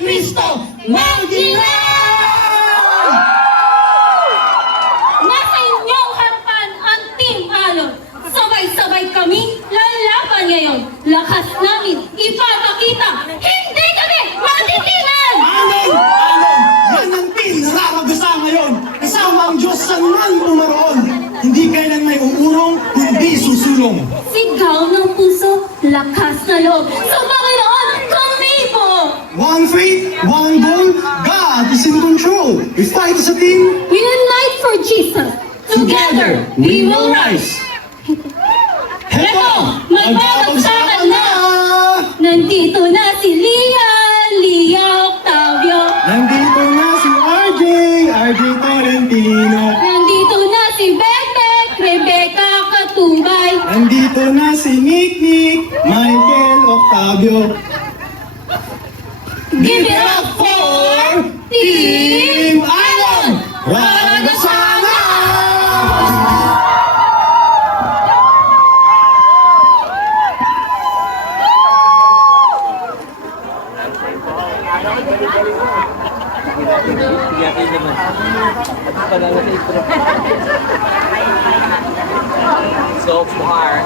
Cristo Magdilag! Nasa inyong harapan ang Team Alon. Sabay-sabay kami lalaban ngayon. Lakas namin ipapakita. Hindi kami matitinan! Alon! Alon! Yan ang pinararagasa ngayon! Kasama ang Diyos sa man pumaroon! Hindi kailan may uurong, kundi susulong! Sigaw ng puso, lakas na loob. Sa Panginoon, kami po! One faith, one goal, God is in control! We fight as a team! We unite for Jesus. Together, we will rise. Heto, magbabagsakan na! Nandito na si Lia Octavio. Nandito na si RJ Tolentino. Nandito na si Bebek, Rebecca Katubay. Nandito na si Nick, Michael Octavio. Give it up for Team Alon! Raragasana! So far.